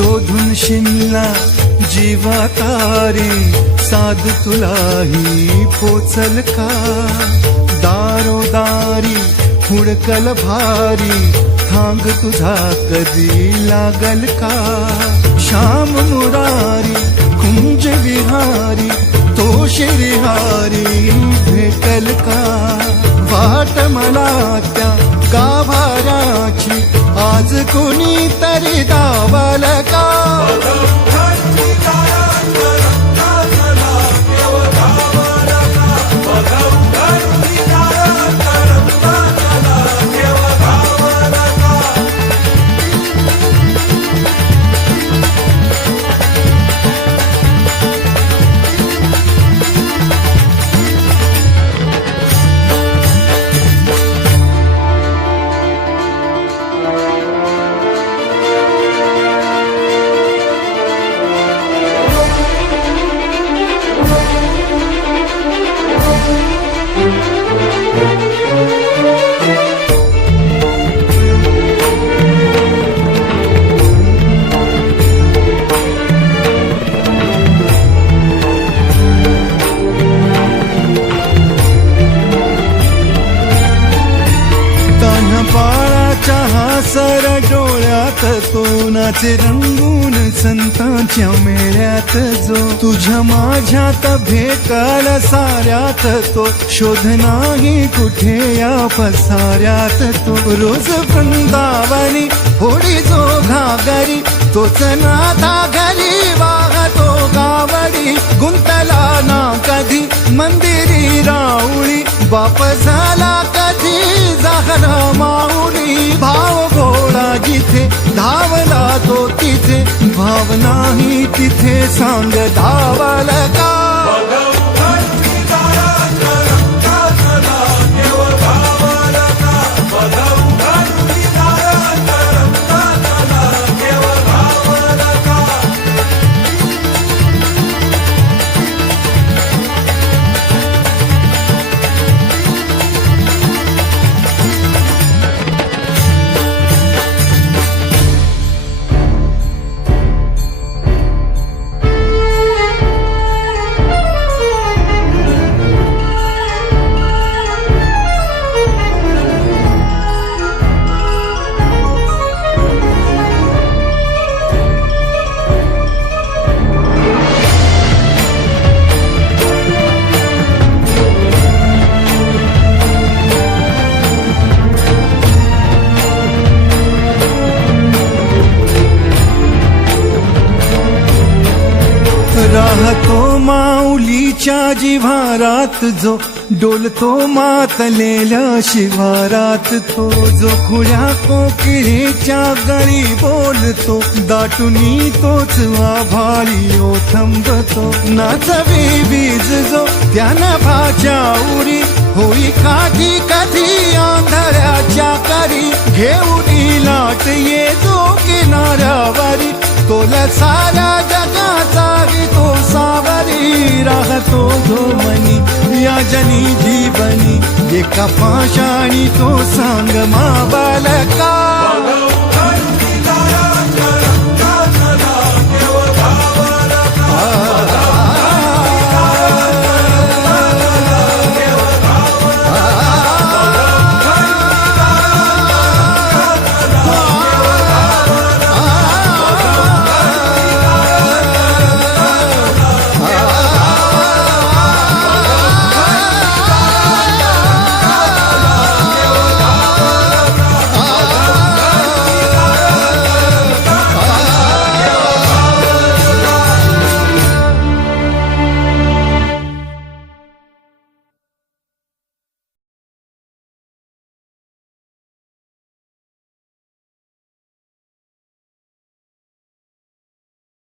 शोधून शिनला जीवा तारे साध तुलाही पोचल का दारोदारी हुडकल भारी थांग तुझा कधी लागल का श्याम मुरारी कुंज विहारी तो श्रीहारी भेटल का वाट मला त्या गाभाराची आज कोणी तरी दावल का सर डोळ्यात तो नाचे रंगून संतांच्या मेळ्यात जो तुझ्या माझ्यात भेटल साऱ्यात तो शोध नाही कुठे या पसाऱ्यात तो रोज वृंदावनी होडी जो घागरी तोच नाथा घरी वाहतो गावडी गुंतला ना कधी मंदिरी राऊळी बाप झाला कधी जाहरा माऊली भाव गोळा जिथे धावला तो तिथे भाव नाही तिथे सांग धावल का राहतो माऊलीच्या जिव्हारात जो डोलतो मातलेल्या शिवारात तो जो खुळ्या कोकिळीच्या गळी बोलतो दाटुनी तोच आभाळी ओथंबतो नाचवी बीज जो त्यानं भाच्या उरी होई काठी कधी आंधळ्याच्या करी घेऊन लाट येतो किनाऱ्यावरी तोला सारा जगाचा तो सावरी राहतो जो मनी या जनी जीवनी एका पाशाणी तो सांग मा बालका